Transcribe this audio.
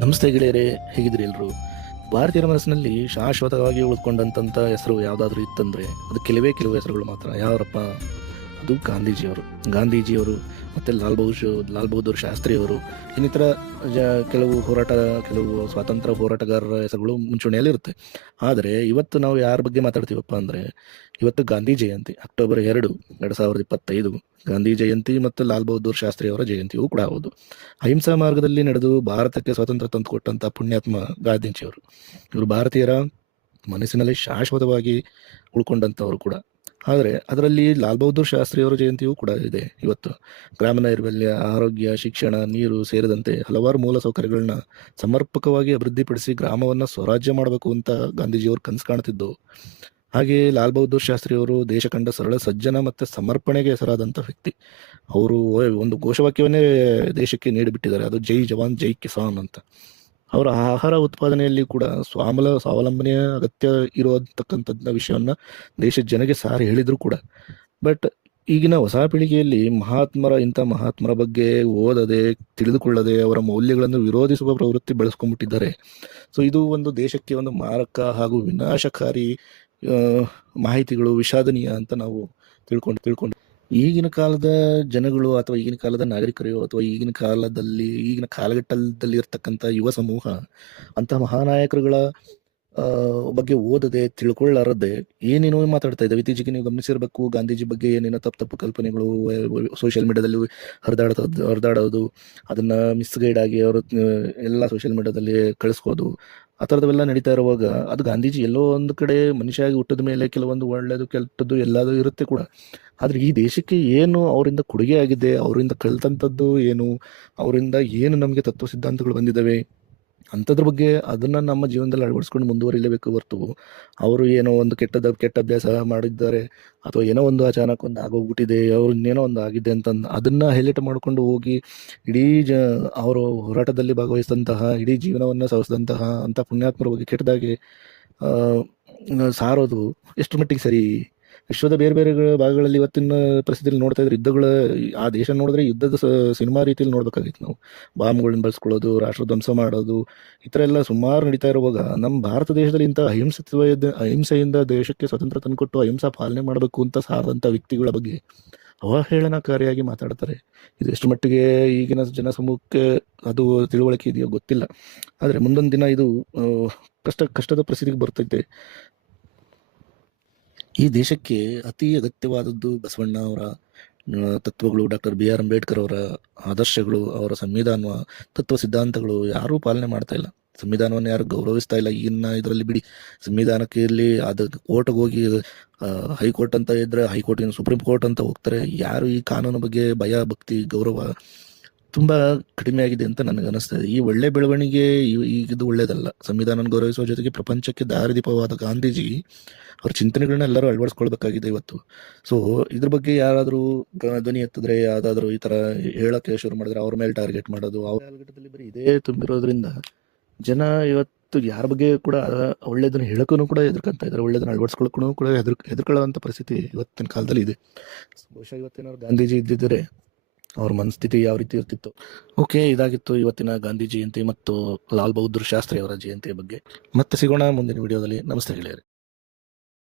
ನಮಸ್ತೆ ಗೆಳೆಯರೇ ಹೇಗಿದ್ರಿ ಎಲ್ಲರೂ ಭಾರತೀಯರ ಮನಸ್ಸಿನಲ್ಲಿ ಶಾಶ್ವತವಾಗಿ ಉಳ್ಕೊಂಡಂತ ಹೆಸರು ಯಾವುದಾದ್ರೂ ಇತ್ತಂದ್ರೆ, ಅದು ಕೆಲವೇ ಕೆಲವು ಹೆಸರುಗಳು ಮಾತ್ರ. ಯಾವರಪ್ಪ? ಅದು ಗಾಂಧೀಜಿಯವರು. ಗಾಂಧೀಜಿಯವರು ಮತ್ತು ಲಾಲ್ ಬಹದ್ದೂರ್ ಲಾಲ್ ಬಹದ್ದೂರ್ ಶಾಸ್ತ್ರಿಯವರು, ಇನ್ನಿತರ ಜ, ಕೆಲವು ಹೋರಾಟ, ಕೆಲವು ಸ್ವಾತಂತ್ರ್ಯ ಹೋರಾಟಗಾರರ ಹೆಸರುಗಳು ಮುಂಚೂಣಿಯಲ್ಲಿ ಇರುತ್ತೆ ಆದರೆ ಇವತ್ತು ನಾವು ಯಾರ ಬಗ್ಗೆ ಮಾತಾಡ್ತೀವಪ್ಪ ಅಂದರೆ, ಇವತ್ತು ಗಾಂಧಿ ಜಯಂತಿ, ಅಕ್ಟೋಬರ್ ಎರಡು ಎರಡು ಸಾವಿರದ ಇಪ್ಪತ್ತೈದು, ಗಾಂಧಿ ಜಯಂತಿ ಮತ್ತು ಲಾಲ್ ಬಹದ್ದೂರ್ ಶಾಸ್ತ್ರಿಯವರ ಜಯಂತಿಯೂ ಕೂಡ ಹೌದು. ಅಹಿಂಸಾ ಮಾರ್ಗದಲ್ಲಿ ನಡೆದು ಭಾರತಕ್ಕೆ ಸ್ವಾತಂತ್ರ್ಯ ತಂದುಕೊಟ್ಟಂಥ ಪುಣ್ಯಾತ್ಮ ಗಾಂಧೀಜಿಯವರು. ಇವರು ಭಾರತೀಯರ ಮನಸ್ಸಿನಲ್ಲಿ ಶಾಶ್ವತವಾಗಿ ಉಳ್ಕೊಂಡಂಥವರು ಕೂಡ. ಆದರೆ ಅದರಲ್ಲಿ ಲಾಲ್ ಬಹದ್ದೂರ್ ಶಾಸ್ತ್ರಿಯವರ ಜಯಂತಿಯೂ ಕೂಡ ಇದೆ ಇವತ್ತು. ಗ್ರಾಮ ನೈರ್ಮಲ್ಯ, ಆರೋಗ್ಯ, ಶಿಕ್ಷಣ, ನೀರು ಸೇರಿದಂತೆ ಹಲವಾರು ಮೂಲ ಸೌಕರ್ಯಗಳನ್ನ ಸಮರ್ಪಕವಾಗಿ ಅಭಿವೃದ್ಧಿಪಡಿಸಿ ಗ್ರಾಮವನ್ನು ಸ್ವರಾಜ್ಯ ಮಾಡಬೇಕು ಅಂತ ಗಾಂಧೀಜಿಯವರು ಕನಸು ಕಾಣ್ತಿದ್ದು. ಹಾಗೆಯೇ ಲಾಲ್ ಬಹದ್ದೂರ್ ಶಾಸ್ತ್ರಿಯವರು ದೇಶ ಕಂಡ ಸರಳ, ಸಜ್ಜನ ಮತ್ತು ಸಮರ್ಪಣೆಗೆ ಹೆಸರಾದಂಥ ವ್ಯಕ್ತಿ. ಅವರು ಒಂದು ಘೋಷವಾಕ್ಯವನ್ನೇ ದೇಶಕ್ಕೆ ನೀಡಿಬಿಟ್ಟಿದ್ದಾರೆ. ಅದು ಜೈ ಜವಾನ್, ಜೈ ಕಿಸಾನ್ ಅಂತ. ಅವರ ಆಹಾರ ಉತ್ಪಾದನೆಯಲ್ಲಿ ಕೂಡ ಸ್ವಾಮಲ, ಸ್ವಾವಲಂಬನೆಯ ಅಗತ್ಯ ಇರತಕ್ಕಂಥದ್ದು ವಿಷಯವನ್ನ ದೇಶದ ಜನಗೆ ಸಾರಿ ಹೇಳಿದ್ರು ಕೂಡ. ಬಟ್ ಈಗಿನ ಹೊಸ ಪೀಳಿಗೆಯಲ್ಲಿ ಮಹಾತ್ಮರ, ಇಂಥ ಮಹಾತ್ಮರ ಬಗ್ಗೆ ಓದದೆ, ತಿಳಿದುಕೊಳ್ಳದೆ, ಅವರ ಮೌಲ್ಯಗಳನ್ನು ವಿರೋಧಿಸುವ ಪ್ರವೃತ್ತಿ ಬೆಳೆಸ್ಕೊಂಡ್ಬಿಟ್ಟಿದ್ದಾರೆ. ಸೊ ಇದು ಒಂದು ದೇಶಕ್ಕೆ ಒಂದು ಮಾರಕ ಹಾಗೂ ವಿನಾಶಕಾರಿ ಮಾಹಿತಿಗಳು, ವಿಷಾದನೀಯ ಅಂತ ನಾವು ತಿಳ್ಕೊಂಡು ತಿಳ್ಕೊಂಡು ಈಗಿನ ಕಾಲದ ಜನಗಳು ಅಥವಾ ಈಗಿನ ಕಾಲದ ನಾಗರಿಕರು ಅಥವಾ ಈಗಿನ ಕಾಲದಲ್ಲಿ, ಈಗಿನ ಕಾಲಘಟ್ಟದಲ್ಲಿ ಇರ್ತಕ್ಕಂಥ ಯುವ ಸಮೂಹ ಅಂತ ಮಹಾನಾಯಕರುಗಳ ಬಗ್ಗೆ ಓದದೆ, ತಿಳ್ಕೊಳ್ಳಾರದೆ ಏನೇನೋ ಮಾತಾಡ್ತಾ ಇದ್ದಾವೆ. ಇತ್ತೀಚೆಗೆ ನೀವು ಗಮನಿಸಿರ್ಬೇಕು, ಗಾಂಧೀಜಿ ಬಗ್ಗೆ ಏನೇನೋ ತಪ್ಪು ತಪ್ಪು ಕಲ್ಪನೆಗಳು ಸೋಷಿಯಲ್ ಮೀಡಿಯಾದಲ್ಲಿ ಹರಿದಾಡೋದು ಹರಿದಾಡೋದು, ಅದನ್ನ ಮಿಸ್ಗೈಡ್ ಆಗಿ ಅವರು ಎಲ್ಲ ಸೋಷಿಯಲ್ ಮೀಡಿಯಾದಲ್ಲಿ ಕಳಿಸ್ಕೋದು ಆ ಥರದವೆಲ್ಲ ನಡೀತಾ ಇರುವಾಗ ಅದು ಗಾಂಧೀಜಿ ಎಲ್ಲೋ ಒಂದು ಕಡೆ ಮನುಷ್ಯ ಆಗಿ ಹುಟ್ಟಿದ ಮೇಲೆ ಕೆಲವೊಂದು ಒಳ್ಳೆಯದು ಕೆಟ್ಟದ್ದು ಎಲ್ಲದೂ ಇರುತ್ತೆ ಕೂಡ. ಆದರೆ ಈ ದೇಶಕ್ಕೆ ಏನು ಅವರಿಂದ ಕೊಡುಗೆ ಆಗಿದೆ ಅವರಿಂದ ಕಲಿತಂಥದ್ದು ಏನು ಅವರಿಂದ ಏನು ನಮಗೆ ತತ್ವ ಸಿದ್ಧಾಂತಗಳು ಬಂದಿದ್ದಾವೆ ಅಂಥದ್ರ ಬಗ್ಗೆ ಅದನ್ನು ನಮ್ಮ ಜೀವನದಲ್ಲಿ ಅಳವಡಿಸ್ಕೊಂಡು ಮುಂದುವರಿಲೇಬೇಕು ಹೊರತು ಅವರು ಏನೋ ಒಂದು ಕೆಟ್ಟದ, ಕೆಟ್ಟ ಅಭ್ಯಾಸ ಮಾಡಿದ್ದಾರೆ ಅಥವಾ ಏನೋ ಒಂದು ಅಚಾನಕ್ ಒಂದು ಆಗೋಗ್ಬಿಟ್ಟಿದೆ, ಅವ್ರು ಇನ್ನೇನೋ ಒಂದು ಆಗಿದೆ ಅಂತ ಅದನ್ನು ಹೈಲೈಟ್ ಮಾಡಿಕೊಂಡು ಹೋಗಿ ಇಡೀ ಜ ಅವರು ಹೋರಾಟದಲ್ಲಿ ಭಾಗವಹಿಸಿದಂತಹ, ಇಡೀ ಜೀವನವನ್ನು ಸವಿಸಿದಂತಹ ಅಂಥ ಪುಣ್ಯಾತ್ಮರ ಬಗ್ಗೆ ಕೆಟ್ಟದಾಗಿ ಸಾರೋದು ಎಷ್ಟು ಮಟ್ಟಿಗೆ ಸರಿ? ವಿಶ್ವದ ಬೇರೆ ಬೇರೆ ಭಾಗಗಳಲ್ಲಿ ಇವತ್ತಿನ ಪರಿಸ್ಥಿತಿಯಲ್ಲಿ ನೋಡ್ತಾ ಇದ್ರೆ ಯುದ್ಧಗಳ ಆ ದೇಶ ನೋಡಿದ್ರೆ ಯುದ್ಧದ ಸಿನಿಮಾ ರೀತಿಯಲ್ಲಿ ನೋಡ್ಬೇಕಾಗಿತ್ತು ನಾವು. ಬಾಂಬ್ಗಳನ್ನ ಬಳಸ್ಕೊಳ್ಳೋದು ರಾಷ್ಟ್ರ ಧ್ವಂಸ ಮಾಡೋದು, ಈ ಥರ ಎಲ್ಲ ಸುಮಾರು ನಡೀತಾ ಇರುವಾಗ ನಮ್ಮ ಭಾರತ ದೇಶದಲ್ಲಿ ಇಂಥ ಅಹಿಂಸತ್ವದ ಅಹಿಂಸೆಯಿಂದ ದೇಶಕ್ಕೆ ಸ್ವಾತಂತ್ರ್ಯ ತಂದುಕೊಟ್ಟು ಅಹಿಂಸಾ ಪಾಲನೆ ಮಾಡಬೇಕು ಅಂತ ಸಾರದಂಥ ವ್ಯಕ್ತಿಗಳ ಬಗ್ಗೆ ಅವಹೇಳನಕಾರಿಯಾಗಿ ಮಾತಾಡ್ತಾರೆ. ಇದು ಎಷ್ಟು ಮಟ್ಟಿಗೆ ಈಗಿನ ಜನಸಮೂಹಕ್ಕೆ ಅದು ತಿಳುವಳಿಕೆ ಇದೆಯೋ ಗೊತ್ತಿಲ್ಲ. ಆದರೆ ಮುಂದೊಂದು ದಿನ ಇದು ಕಷ್ಟ, ಕಷ್ಟದ ಪರಿಸ್ಥಿತಿಗೆ ಬರ್ತೈತೆ. ಈ ದೇಶಕ್ಕೆ ಅತಿ ಅಗತ್ಯವಾದದ್ದು ಬಸವಣ್ಣ ಅವರ ತತ್ವಗಳು ಡಾಕ್ಟರ್ ಬಿ ಆರ್ ಅಂಬೇಡ್ಕರ್ ಅವರ ಆದರ್ಶಗಳು, ಅವರ ಸಂವಿಧಾನ ತತ್ವ ಸಿದ್ಧಾಂತಗಳು ಯಾರೂ ಪಾಲನೆ ಮಾಡ್ತಾ ಇಲ್ಲ. ಸಂವಿಧಾನವನ್ನು ಯಾರು ಗೌರವಿಸ್ತಾ ಇಲ್ಲ. ಈಗಿನ ಇದರಲ್ಲಿ ಬಿಡಿ, ಸಂವಿಧಾನಕ್ಕೆ ಇಲ್ಲಿ ಅದು ಕೋರ್ಟ್ಗೆ ಹೋಗಿ ಹೈಕೋರ್ಟ್ ಅಂತ ಇದ್ರೆ ಹೈಕೋರ್ಟ್ ಸುಪ್ರೀಂ ಕೋರ್ಟ್ ಅಂತ ಹೋಗ್ತಾರೆ. ಯಾರು ಈ ಕಾನೂನು ಬಗ್ಗೆ ಭಯ, ಭಕ್ತಿ, ಗೌರವ ತುಂಬಾ ಕಡಿಮೆ ಆಗಿದೆ ಅಂತ ನನಗೆ ಅನಿಸ್ತಾ ಇದೆ. ಈ ಒಳ್ಳೆ ಬೆಳವಣಿಗೆ ಈಗ ಈಗಿದು ಒಳ್ಳೇದಲ್ಲ. ಸಂವಿಧಾನ ಗೌರವಿಸುವ ಜೊತೆಗೆ ಪ್ರಪಂಚಕ್ಕೆ ದಾರಿದೀಪವಾದ ಗಾಂಧೀಜಿ ಅವ್ರ ಚಿಂತನೆಗಳನ್ನ ಎಲ್ಲರೂ ಅಳವಡಿಸ್ಕೊಳ್ಬೇಕಾಗಿದೆ ಇವತ್ತು. ಸೊ ಇದ್ರ ಬಗ್ಗೆ ಯಾರಾದರೂ ಧ್ವನಿ ಎತ್ತಿದ್ರೆ, ಯಾವ್ದಾದ್ರು ಈ ತರ ಹೇಳಕ್ಕೆ ಶುರು ಮಾಡಿದ್ರೆ ಅವ್ರ ಮೇಲೆ ಟಾರ್ಗೆಟ್ ಮಾಡೋದು, ಅವ್ರ ಕಾಲಘಟ್ಟದಲ್ಲಿ ಬರೀ ಇದೇ ತುಂಬಿರೋದ್ರಿಂದ ಜನ ಇವತ್ತು ಯಾರ ಬಗ್ಗೆ ಕೂಡ ಒಳ್ಳೇದನ್ನ ಹೇಳಕ್ಕೂ ಕೂಡ ಹೆದರ್ಕೊಂತ ಇದ್ದಾರೆ. ಒಳ್ಳೇದನ್ನ ಅಳವಡಿಸ್ಕೊಳ್ಕೂ ಕೂಡ ಹೆದರ್ ಹೆದರ್ಕೊಳ್ಳುವಂಥ ಪರಿಸ್ಥಿತಿ ಇವತ್ತಿನ ಕಾಲದಲ್ಲಿ ಇದೆ. ಬಹುಶಃ ಇವತ್ತೇನಾದ್ರು ಗಾಂಧೀಜಿ ಇದ್ದಿದ್ದರೆ ಅವ್ರ ಮನಸ್ಥಿತಿ ಯಾವ ರೀತಿ ಇರ್ತಿತ್ತು? ಓಕೆ, ಇದಾಗಿತ್ತು ಇವತ್ತಿನ ಗಾಂಧಿ ಜಯಂತಿ ಮತ್ತು ಲಾಲ್ ಬಹದ್ದೂರ್ ಶಾಸ್ತ್ರಿ ಅವರ ಜಯಂತಿಯ ಬಗ್ಗೆ. ಮತ್ತೆ ಸಿಗೋಣ ಮುಂದಿನ ವಿಡಿಯೋದಲ್ಲಿ. ನಮಸ್ತೆ ಗೆಳೆಯರೆ.